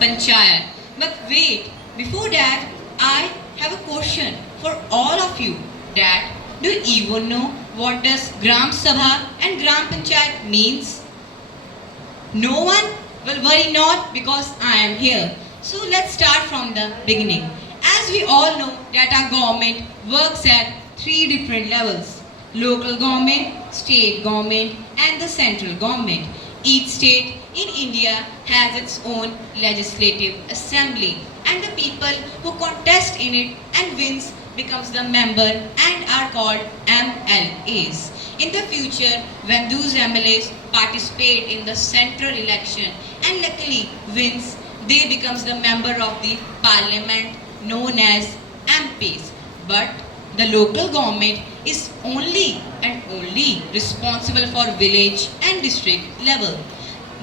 Panchayat. But wait, before that, I have a question for all of you. That do you even know what does Gram Sabha and Gram Panchayat means? No one? Well, worry not because I am here. So let's start from the beginning. As we all know that our government works at three different levels: local government, state government and the central government. Each state in India has its own legislative assembly and the people who contest in it and wins becomes the member and are called MLAs. In the future, when those MLAs participate in the central election and luckily wins, they becomes the member of the parliament known as MPs. But the local government is only and only responsible for village and district level.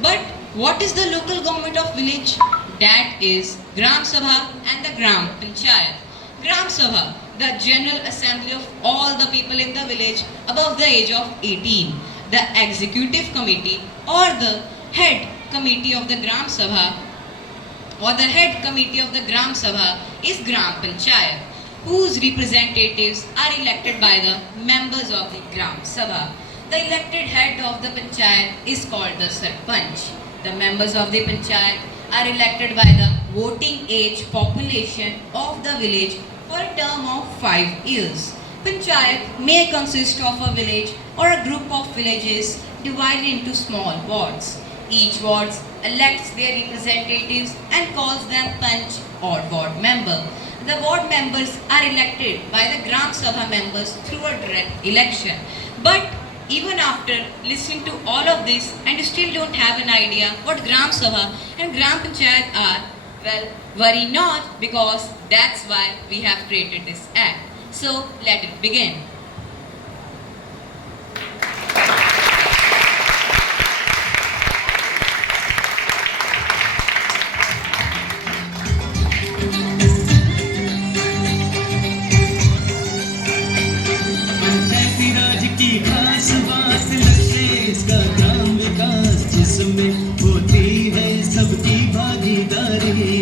But what is the local government of village? That is Gram Sabha and the Gram Panchayat. Gram Sabha, the general assembly of all the people in the village above the age of 18. The executive committee or the head committee of the Gram Sabha is Gram Panchayat, whose representatives are elected by the members of the Gram Sabha. The elected head of the Panchayat is called the Sarpanch. The members of the Panchayat are elected by the voting age population of the village for a term of 5 years. Panchayat may consist of a village or a group of villages divided into small wards. Each ward elects their representatives and calls them Panch or ward member. The ward members are elected by the Gram Sabha members through a direct election. But even after listening to all of this and you still don't have an idea what Gram Sabha and Gram Panchayat are, well, worry not because that's why we have created this act. So let it begin. पंचायती राज की खास बात लक्ष्य इसका ग्राम विकास जिसमें होती है सबकी भागीदारी।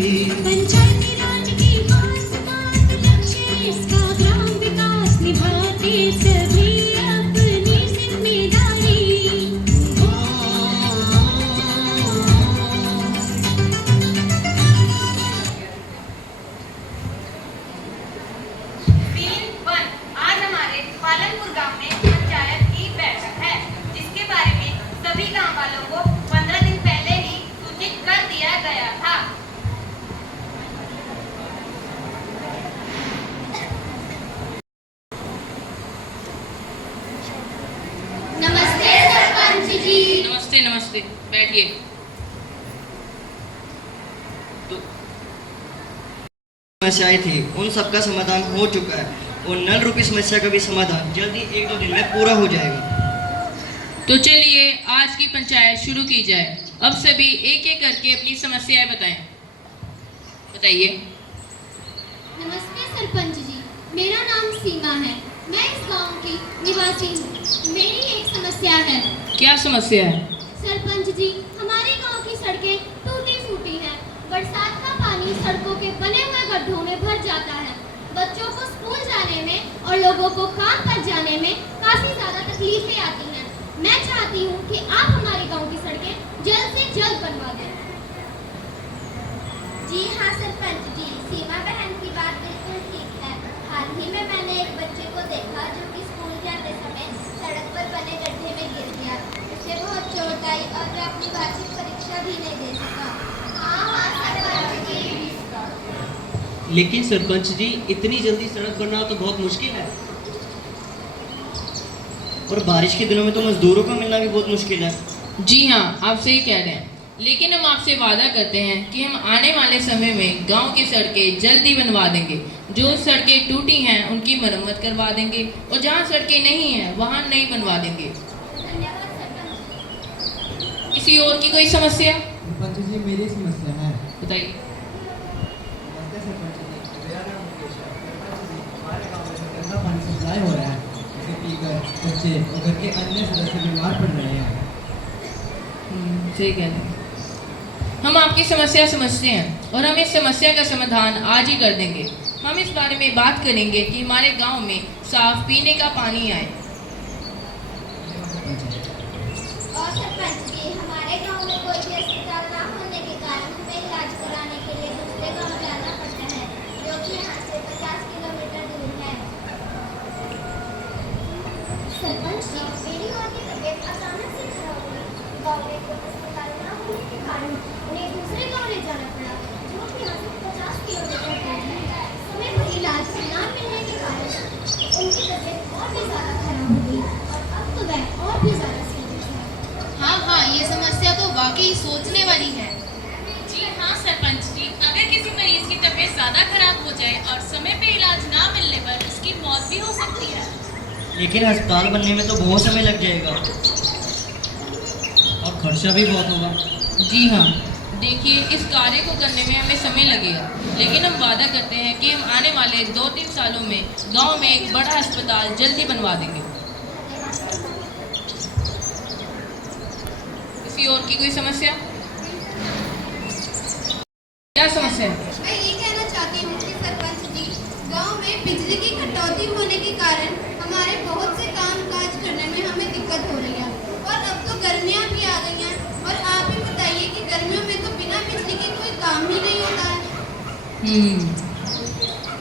पंचायती राज की खास बात लक्ष्य इसका ग्राम विकास निभाते सभी अपनी जिम्मेदारी। 3-1 आज हमारे पालनपुर गांव में पंचायत की बैठक है जिसके बारे में सभी गांव वालों को 15 दिन पहले ही सूचित कर दिया गया था। नमस्ते सरपंच जी। नमस्ते नमस्ते, बैठिए। समस्याएं थी उन सबका समाधान हो चुका है और नल रूपी समस्या का भी समाधान जल्दी 1-2 दिन में पूरा हो जाएगा। तो चलिए आज की पंचायत शुरू की जाए। अब सभी एक एक करके अपनी समस्याएं बताइए। नमस्ते सरपंच जी, मेरा नाम सीमा है। मैं इस गांव की निवासी हूँ। मेरी एक समस्या है। क्या समस्या है? सरपंच जी, हमारे गांव की सड़कें टूटी फूटी हैं। बरसात का पानी सड़कों के बने हुए गड्ढों में भर जाता है। बच्चों को स्कूल जाने में और लोगों को काम पर जाने में काफी ज्यादा तकलीफें आती हैं। मैं चाहती हूँ कि आप हमारे गांव की सड़कें जल्द से जल्द बनवा दें। जी हाँ सरपंच जी, सीमा बहन की बात बिल्कुल ठीक है। हाल ही में मैंने एक बच्चे को देखा जो कि स्कूल जाते समय सड़क पर बने गड्ढे में गिर गया। उसे बहुत चोट आई और वह अपनी वार्षिक परीक्षा भी नहीं दे सका। हाँ सरपंच जी। लेकिन सरपंच जी, इतनी जल्दी सड़क बनना तो बहुत मुश्किल है और बारिश के दिनों में तो मजदूरों का मिलना भी बहुत मुश्किल है। जी हाँ, आप सही कह रहे हैं। लेकिन हम आपसे वादा करते हैं कि हम आने वाले समय में गांव की सड़कें जल्दी बनवा देंगे। जो सड़कें टूटी हैं उनकी मरम्मत करवा देंगे और जहां सड़कें नहीं हैं वहां नई बनवा देंगे। धन्यवाद सरपंच जी। किसी और की कोई समस्या सरपंच जी, मेरी समस्या है। बताइए। नमस्ते सरपंच जी, मेरा नाम मुकेश है। सरपंच जी, हमारे गांव में जो गंदा पानी सप्लाई हो रहा है उसे पीकर बच्चे और घर के अन्य सदस्य बीमार पड़ रहे हैं। सही कह रहे हैं। हम आपकी समस्या समझते हैं और हम इस समस्या का समाधान आज ही कर देंगे। हम इस बारे में बात करेंगे कि हमारे गांव में साफ पीने का पानी आए। और सरपंच जी, हमारे गांव में कोई भी अस्पताल ना होने के कारण हमें इलाज कराने के लिए दूसरे गांव जाना पड़ता है, जो कि यहाँ से 50 किलोमीटर दूर है। सरपंच जी, मेरी माँ की तबीयत अचानक से खराब हुई। गांव में कोई अस्पताल ना होने के कारण उन्हें दूसरे गांव ले जाना पड़ा, जो कि यहाँ से 50 किलोमीटर दूर है। समय पर इलाज ना मिलने के कारण उनकी तबीयत और भी ज़्यादा खराब हो गई और अब तो वह और भी ज़्यादा सीरियस है। हाँ, ये समस्या तो वाकई सोचने वाली है। जी हाँ सरपंच जी, अगर किसी मरीज की तबीयत ज़्यादा खराब हो जाए और समय पे इलाज ना मिलने पर उसकी मौत भी हो सकती है। लेकिन अस्पताल बनने में तो बहुत समय लग जाएगा और खर्चा भी बहुत होगा। जी हाँ, देखिए इस कार्य को करने में हमें समय लगेगा, लेकिन हम वादा करते हैं कि हम आने वाले 2-3 सालों में गांव में एक बड़ा अस्पताल जल्दी बनवा देंगे। किसी और की कोई समस्या? क्या समस्या है? मैं ये कहना चाहती हूँ कि सरपंच जी, गांव में बिजली की कटौती होने के कारण हमारे बहुत से काम काज करने में हमें दिक्कत हो रही है और अब तो गर्मियाँ भी आ गई हैं और आप ही बताइए कि गर्मियों में तो बिना बिजली के कोई काम ही नहीं होता है।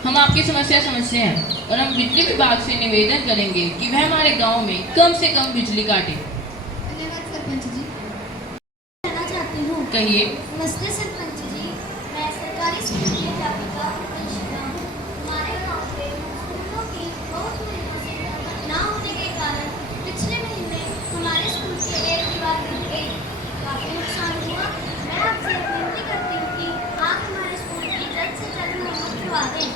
हम आपकी समस्या समझते हैं और हम बिजली विभाग से निवेदन करेंगे कि वह हमारे गांव में कम से कम बिजली काटे। धन्यवाद सरपंच जी। कहना चाहती हूँ। कहिए। नमस्ते सरपंच जी, मैं सरकारी स्कूल की अध्यापिका अंशिका हूँ। हमारे गांव पे स्कूलों की बहुत महीनों से मरम्मत ना होने के कारण पिछले महीने हमारे स्कूल की एक दीवार गिर गई, काफ़ी नुकसान हुआ। मैं आपसे विनती करती हूँ कि आप हमारे स्कूल की जल्द से जल्द मरम्मत करवा दें।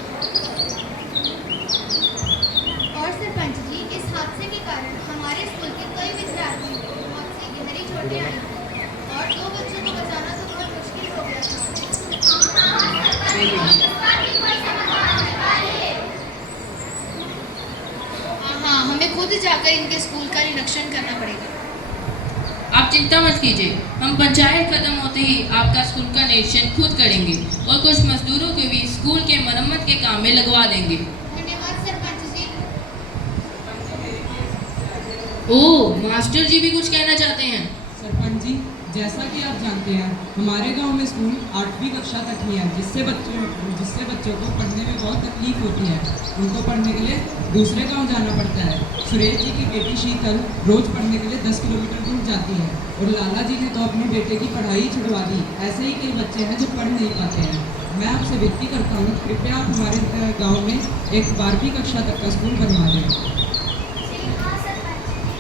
और सरपंच जी, इस हादसे के कारण हमारे स्कूल के कई विद्यार्थियों को बहुत सी गहरी चोटें आई और 2 बच्चों को बचाना तो बहुत मुश्किल हो गया था। हाँ, हमें खुद जाकर इनके स्कूल का निरीक्षण करना पड़ेगा। आप चिंता मत कीजिए, हम पंचायत खत्म होते ही आपका स्कूल का निरीक्षण खुद करेंगे और कुछ मजदूरों को भी स्कूल के मरम्मत के काम में लगवा देंगे। धन्यवाद सरपंच जी। ओह, मास्टर जी भी कुछ कहना चाहते हैं। सरपंच जी, जैसा कि आप जानते हैं, हमारे गांव में स्कूल 8वीं कक्षा तक ही है, जिससे बच्चों को पढ़ने में बहुत तकलीफ होती है। उनको पढ़ने के लिए दूसरे गांव जाना पड़ता है। सुरेश जी की बेटी शीतल रोज पढ़ने के लिए 10 किलोमीटर दूर जाती है और लाला जी ने तो अपने बेटे की पढ़ाई छुड़वा दी। ऐसे ही कई बच्चे हैं जो पढ़ नहीं पाते हैं। मैं आपसे विनती करता हूँ, कृपया आप हमारे गाँव में एक 12वीं कक्षा तक का स्कूल बनवा दें। जी हाँ सरपंच जी,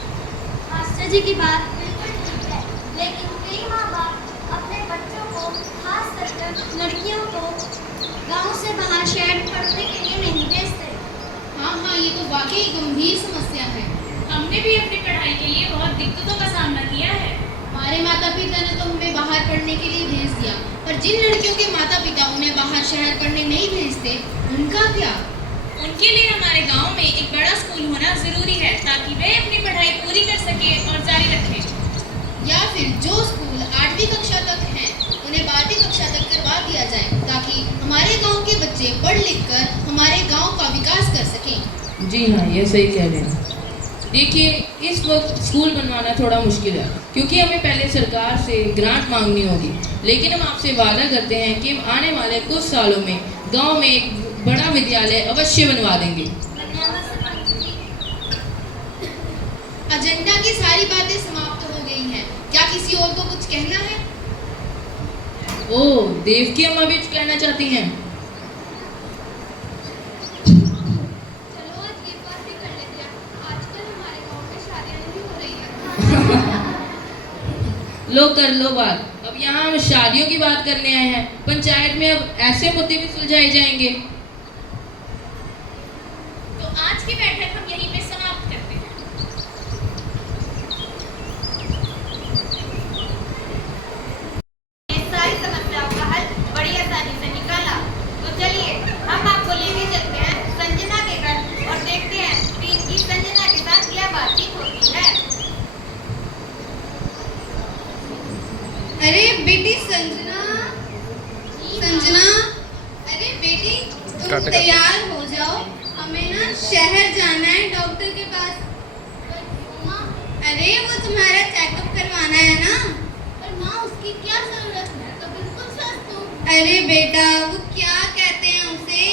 मास्टर जी की बात बिल्कुल ठीक है, लेकिन कई माँ बाप अपने बच्चों को, खास करके लड़कियों को, गांव से बाहर शहर में पढ़ने के लिए नहीं भेजते। हाँ, ये तो वाकई गंभीर समस्या है। हमने भी अपनी पढ़ाई के लिए बहुत दिक्कतों का सामना किया है। हमारे माता पिता ने तो हमें बाहर पढ़ने के लिए भेज दिया, पर जिन लड़कियों के माता पिता उन्हें बाहर शहर पढ़ने नहीं भेजते, उनका क्या? उनके लिए हमारे गांव में एक बड़ा स्कूल होना जरूरी है ताकि वे अपनी पढ़ाई पूरी कर सके और जारी रखें। या फिर जो स्कूल 8वीं कक्षा तक हैं, उन्हें 12वीं कक्षा तक करवा दिया जाए, ताकि हमारे गांव के बच्चे पढ़ लिख कर हमारे गांव का विकास कर सकें। जी हाँ, ये सही कह रहे हैं। देखिए, इस वक्त स्कूल बनवाना थोड़ा मुश्किल है क्योंकि हमें पहले सरकार से ग्रांट मांगनी होगी, लेकिन हम आपसे वादा करते हैं कि हम आने वाले कुछ सालों में गांव में एक बड़ा विद्यालय अवश्य बनवा देंगे। धन्यवाद सरपंच जी। एजेंडा की सारी बातें समाप्त हो गई हैं। क्या किसी और को कुछ कहना है? ओह, देवकी अम्मा भी कुछ कहना चाहती हैं। चलो आज ये बात भी कर लेते हैं। आजकल हमारे गांव में शादियां नहीं हो रही हैं। लो कर लो बात। अब यहाँ हम शादियों की बात करने आए हैं। पंचायत में अब ऐसे मुद्दे भी सुलझाए जाएंगे। तो आज की बैठक हम यहीं पे समाप्त करते हैं। ये सारी समस्याओं का हल बड़ी आसानी से निकाला। तो चलिए हम आपको लेके चलते हैं संजना के घर और देखते हैं कि इनकी संजना के साथ क्या बातचीत होती है। अरे बेटी संजना, तुम तैयार हो जाओ, हमें ना शहर जाना है डॉक्टर के पास। अरे वो तुम्हारा चेकअप करवाना है ना। पर माँ उसकी क्या जरूरत है, तो बिल्कुल स्वस्थ हूँ। अरे बेटा वो क्या कहते हैं उसे,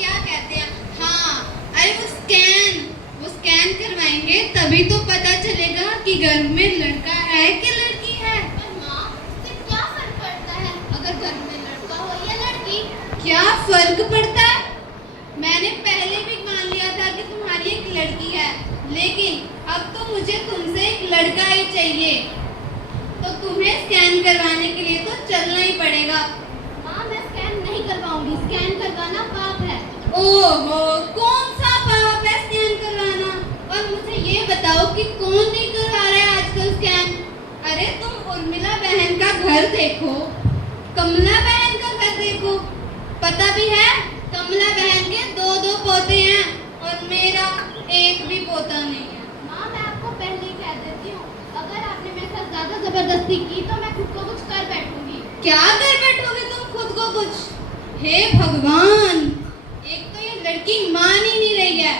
क्या कहते हैं, हाँ अरे वो स्कैन करवाएंगे तभी तो पता चलेगा कि गर्भ में लड़का है कि लड़की है। पर माँ उससे क्या फर्क पड़ता है अगर घर में लड़का हो या लड़की? क्या फर्क पड़ता है? मैंने पहले भी मान लिया था कि तुम्हारी एक लड़की है, लेकिन अब तो मुझे तुमसे एक लड़का ही चाहिए। तो तुम्हें स्कैन करवाने के लिए तो चलना ही पड़ेगा। माँ मैं स्कैन नहीं करवाऊंगी, स्कैन करवाना पाप है। ओहो, कौन सा पाप है स्कैन करवाना? और मुझे ये बताओ कि कौन नहीं करवा रहा है आजकल स्कैन? अरे तुम उर्मिला बहन का घर देखो, कमला बहन का घर देखो, पता भी है कमला बहन के 2 पोते हैं और मेरा एक भी पोता नहीं है। माँ मैं आपको पहले ही कह देती हूँ, अगर आपने मेरे साथ ज्यादा जबरदस्ती की तो मैं खुद को कुछ कर बैठूंगी। क्या कर बैठोगे तुम खुद को कुछ? हे भगवान, एक तो ये लड़की मान ही नहीं रही है।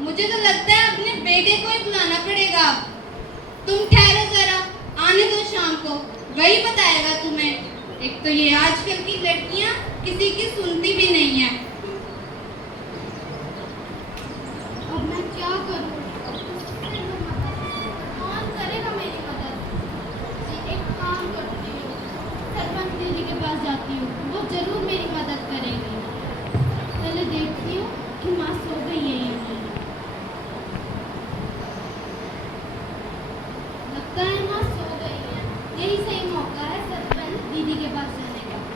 मुझे तो लगता है अपने बेटे को ही बुलाना पड़ेगा। तुम ठहरो जरा, आने दो शाम को, वही बताएगा तुम्हें। एक तो ये आजकल की लड़कियां किसी की सुनती भी नहीं है। अब मैं क्या करूँ? कौन करेगा मेरी मदद? एक काम करती हूँ, सरपंच दीदी के पास जाती हूँ, वो जरूर मेरी मदद करेंगी। पहले देखती हूँ कि माँ सो गई है या नहीं। लगता है माँ सो गई है, यही सही मौका है सरपंच दीदी के पास जाने का।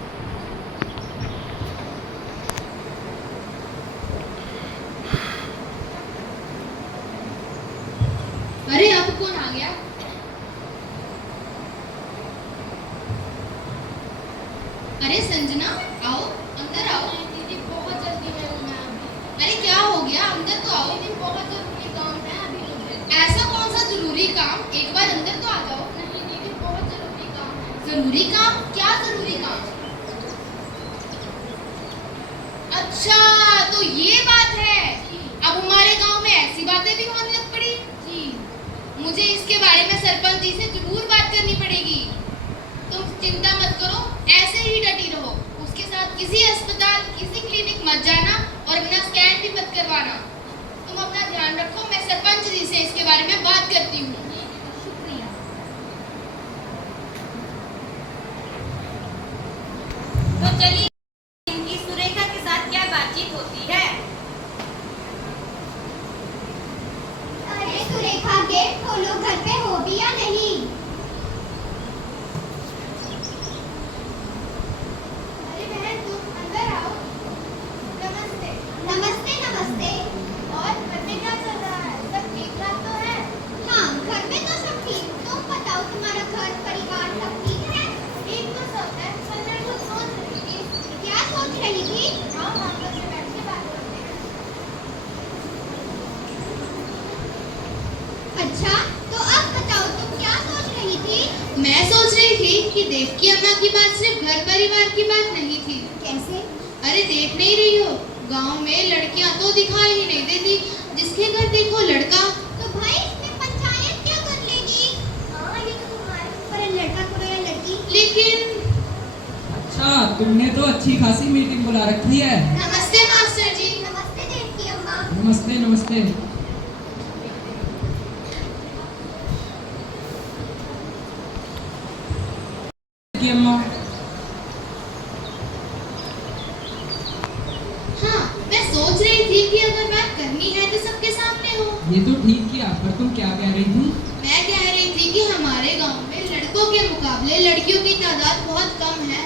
अरे अब कौन आ गया? अरे संजना आओ, अंदर आओ। दीदी बहुत जल्दी है मैं अभी। अरे क्या हो गया, अंदर तो आओ। दीदी बहुत जरूरी काम है अभी मुझे। ऐसा कौन सा जरूरी काम? एक बार अंदर तो आ जाओ। नहीं दीदी बहुत जरूरी काम है। जरूरी काम? क्या जरूरी काम? अच्छा तो ये बात है। अब हमारे गांव में ऐसी बातें भी होने लग पड़ी। जी मुझे इसके बारे में सरपंच जी से जरूर बात करनी पड़ेगी। तुम चिंता मत करो, ऐसे ही डटी रहो। उसके साथ किसी अस्पताल, किसी क्लिनिक मत जाना और अपना स्कैन भी मत करवाना। तुम अपना ध्यान रखो, मैं सरपंच जी से इसके बारे में बात करती हूँ। शुक्रिया। तो चलिए इनकी सुरेखा के साथ क्या बातचीत होती है। अरे सुरेखा गेट खोलो, घर पे हो भी या नहीं? अरे बहन तुम अंदर आओ। नमस्ते। नमस्ते नमस्ते। और घर में क्या चल रहा है, सब ठीक ठाक तो है? हाँ घर में तो सब ठीक। तुम बताओ तुम्हारा घर परिवार सब ठीक है? ठीक तो सब है, पर मैं कुछ सोच रही थी। क्या सोच रही थी? हाँ हम लोग से बैठ के बात करते हैं। अच्छा तो अब बताओ तुम क्या सोच रही थी? मैं सोच रही थी कि देवकी अम्मा की बात सिर्फ घर परिवार की बात नहीं थी। कैसे? अरे देख नहीं रही हो, गांव में लड़कियां तो दिखाई ही नहीं देती, जिसके घर देखो लड़का। तो भाई इसमें पंचायत क्या कर लेगी? हाँ ये तो तुम्हारे ऊपर है, लड़का करो या लड़की। लेकिन अच्छा तुमने तो अच्छी खासी मीटिंग बुला रखी है। नमस्ते मास्टर जी। नमस्ते देवकी अम्मा। नमस्ते नमस्ते। की अम्मा हाँ मैं सोच रही थी कि अगर बात करनी है तो सबके सामने हो। ये तो ठीक किया, पर तुम क्या कह रही थी? मैं कह रही थी कि हमारे गांव में लड़कों के मुकाबले लड़कियों की तादाद बहुत कम है।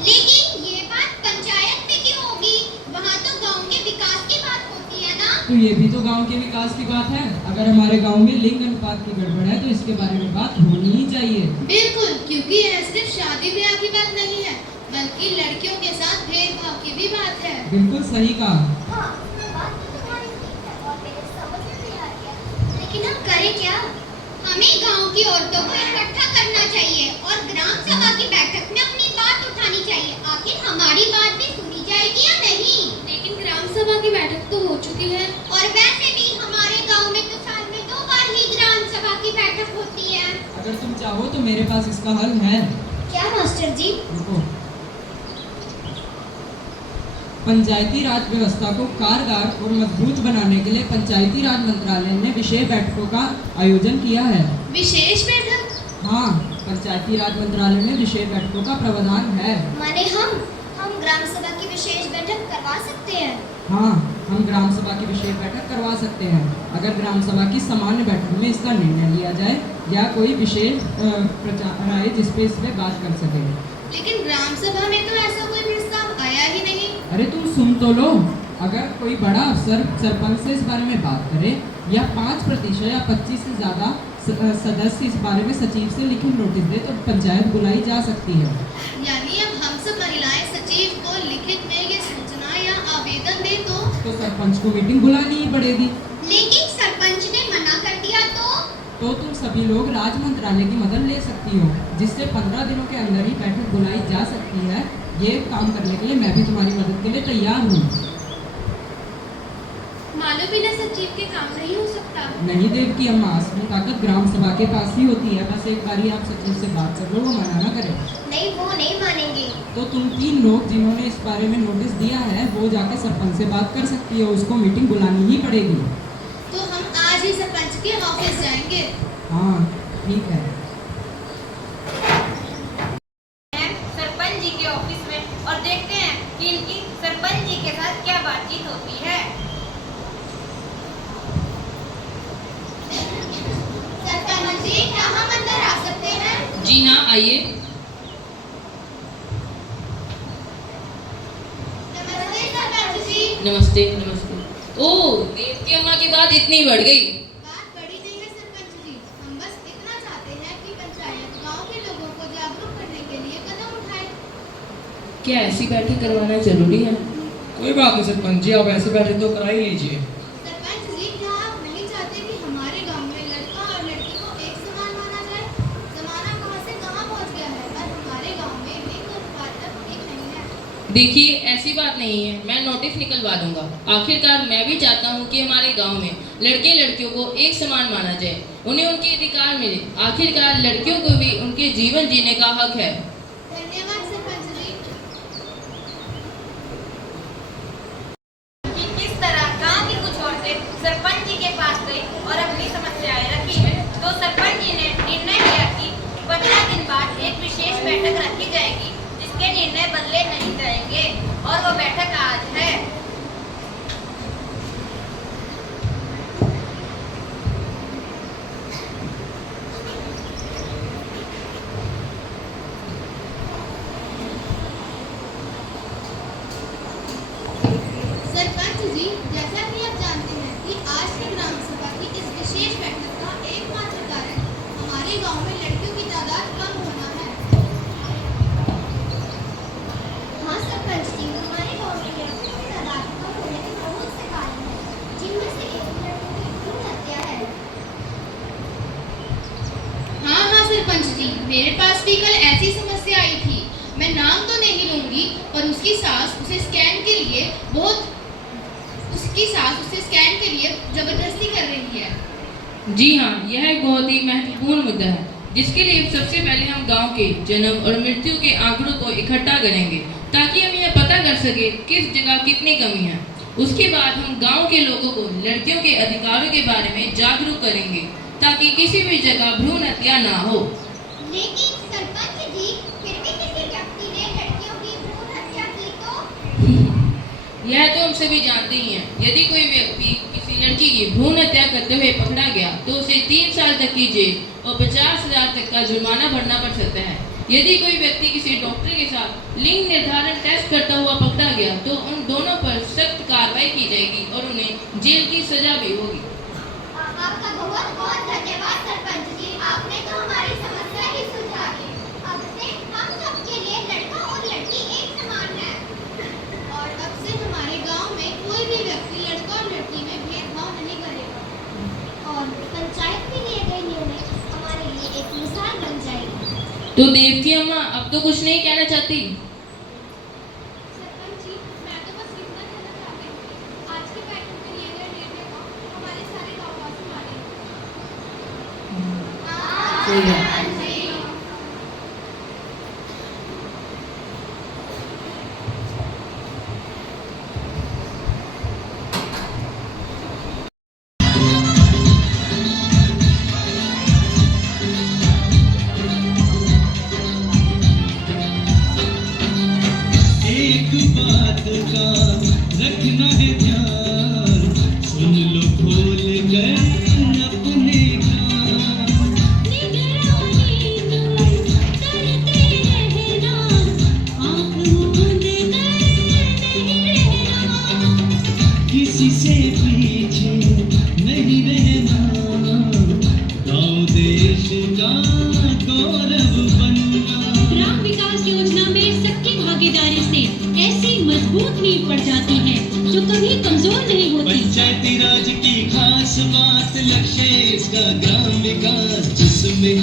लेकिन ये बात पंचायत में क्यों होगी? वहाँ तो गांव के विकास की बात होती है ना। तो ये भी तो गांव के विकास की बात है। अगर हमारे गांव में लिंग अनुपात की गड़बड़ है तो इसके बारे में बात होनी ही चाहिए। बिल्कुल, क्योंकि यह सिर्फ शादी ब्याह की बात नहीं है, बल्कि लड़कियों के साथ भेदभाव की भी बात है। बिल्कुल सही कहा। हाँ बात तो तुम्हारी ठीक है और मेरे समझ में भी आ गया। लेकिन हम करें क्या? हमें गांव की औरतों को इकट्ठा करना चाहिए और ग्राम सभा की बैठक में अपनी बात उठानी चाहिए। आखिर तो हो चुकी है। और वैसे भी हमारे गांव में तो साल में 2 बार ही ग्राम सभा की बैठक होती है। अगर तुम चाहो तो मेरे पास इसका हल है। क्या मास्टर जी? रुको। पंचायती राज व्यवस्था को कारगर और मजबूत बनाने के लिए पंचायती राज मंत्रालय ने विशेष बैठकों का आयोजन किया है। विशेष बैठक? हाँ, पंचायती राज मंत्रालय में विशेष बैठकों का प्रावधान है। माने हम ग्राम सभा की विशेष बैठक करवा सकते हैं? हाँ, हम ग्राम सभा की विशेष बैठक करवा सकते हैं अगर ग्राम सभा की सामान्य बैठक में इसका निर्णय लिया जाए या कोई विशेष प्रचार आए जिस पे इस पे बात कर सके। लेकिन ग्राम सभा में तो ऐसा कोई प्रस्ताव आया ही नहीं। अरे तुम सुन तो लो। अगर कोई बड़ा अफसर सरपंच से इस बारे में बात करे या 5% या 25 से ज़्यादा सदस्य इस बारे में सचिव से लिखित नोटिस दे तो पंचायत बुलाई जा सकती है। यानी अब हम सब महिलाएं सचिव को लिखित में ये सूचना या आवेदन दे तो सरपंच को मीटिंग बुलानी ही पड़ेगी। लेकिन सरपंच ने मना कर दिया तो तुम सभी लोग राज मंत्रालय की मदद ले सकती हो, जिससे 15 दिनों के अंदर ही बैठक बुलाई जा सकती है। ये काम करने के लिए मैं भी तुम्हारी मदद के लिए तैयार हूँ। मानो बिना सचिव के काम नहीं हो सकता। नहीं देव की अम्मा, असली ताकत ग्राम सभा के पास ही होती है। बस एक बारी आप सचिव से बात कर लो, वो मना ना करे। नहीं, वो नहीं मानेंगे। तो तुम 3 लोग जिन्होंने इस बारे में नोटिस दिया है वो जाके सरपंच से बात कर सकती हो, उसको मीटिंग बुलानी ही पड़ेगी। तो हम आज ही सरपंच के ऑफिस जाएंगे। हाँ ठीक है। सरपंच जी के ऑफिस में और देखते हैं कि इनकी सरपंच जी के साथ क्या बातचीत होती है। सरपंच जी, क्या हम अंदर आ सकते हैं? जी हाँ, आइए। नमस्ते सरपंच जी। नमस्ते नमस्ते। ओह, देव की अम्मा की बात इतनी बढ़ गई। बात बड़ी नहीं है सरपंच जी, हम बस इतना चाहते हैं कि पंचायत गांव के लोगों को जागरूक करने के लिए कदम उठाए। क्या ऐसी बैठक करवाना जरूरी है? कोई बात नहीं सरपंच जी, आप ऐसे बैठक तो करा ही लीजिए। सरपंच जी, क्या आप नहीं चाहते कि हमारे गांव में लड़का और लड़की को एक समान माना जाए? जमाना कहां से कहां पहुंच गया है और हमारे गांव में लिंग अनुपात तक ठीक नहीं है। देखिए, ऐसी बात नहीं है, मैं नोटिस निकलवा दूंगा। आखिरकार मैं भी चाहता हूँ कि हमारे गांव में लड़के लड़कियों को एक समान माना जाए, उन्हें उनके अधिकार मिले। आखिरकार लड़कियों को भी उनके जीवन जीने का हक है। धन्यवाद सरपंच जी। कि किस तरह गांव की कुछ औरतें सरपंच जी के पास गई और अपनी समस्याएं रखी, तो सरपंच जी ने निर्णय लिया कि 15 दिन बाद एक विशेष बैठक रखी जाएगी, जिसके निर्णय बदले नहीं जाएंगे। और वो बैठक आज है। सरपंच जी, जैसा कि आप जानते हैं कि आज की ग्राम सभा की इस विशेष बैठक का एकमात्र कारण हमारे गांव में लड़कियों की तादाद कम होना है। हाँ सरपंच जी, हमारे गांव में लड़कियों की तादाद कम होने के बहुत से कारण हैं, जिनमें से एक लड़कों की भ्रूण हत्या है। हाँ सरपंच जी, मेरे पास भी कल ऐसी समस्या आई थी। मैं नाम तो नहीं लूंगी, पर उसकी सास उसे स्कैन के लिए जबरदस्ती कर रही है। जी हाँ, यह एक बहुत ही महत्वपूर्ण मुद्दा है, जिसके लिए सबसे पहले हम गांव के जन्म और मृत्यु के आंकड़ों को इकट्ठा करेंगे, ताकि हम यह पता कर सके किस जगह कितनी कमी है। उसके बाद हम गांव के लोगों को लड़कियों के अधिकारों के बारे में जागरूक करेंगे, ताकि किसी भी जगह भ्रूण हत्या ना हो। लेकिन सरपंच जी, फिर भी किसी व्यक्ति ने लड़कियों की भ्रूण हत्या की तो? यह तो हम सभी जानते ही हैं। यदि कोई व्यक्ति किसी लड़की की भ्रूण हत्या करते हुए पकड़ा गया तो उसे 3 साल तक की जेल और 50,000 तक का जुर्माना भरना पड़ सकता है। यदि कोई व्यक्ति किसी डॉक्टर के साथ लिंग निर्धारण टेस्ट करता हुआ पकड़ा गया तो उन दोनों पर सख्त कार्रवाई की जाएगी और उन्हें जेल की सजा भी होगी। आपका बहुत बहुत धन्यवाद सरपंच जी, आपने तो हमारी समस्या ही सुलझा दी। अब से हम सबके लिए लड़का और लड़की एक समान है। और अब से हमारे गांव में कोई भी व्यक्ति लड़का और लड़की में भेदभाव नहीं करेगा। और पंचायत में लिए गए निर्णय हमारे लिए एक मिसाल बन जाएगी। तो देव की अम्मा अब तो कुछ नहीं कहना चाहती? सरपंच जी, मैं तो बस इतना कहना चाहती हूँ, आज की बैठक सही है। एक बात का रखना है ध्यान, सुन लो खोल कर अपने कान। निगरानी करते रहना, आँख मूंद कर नहीं रहना। किसी से पीछे नहीं रहना, गाँव देश का गौरव बनना। ग्राम विकास योजना में सबकी भागीदारी से ऐसी मजबूत नींव पड़ जाती है जो कभी कमजोर नहीं होती। पंचायती राज की खास बात, लक्ष्य इसका ग्राम विकास, जिसमें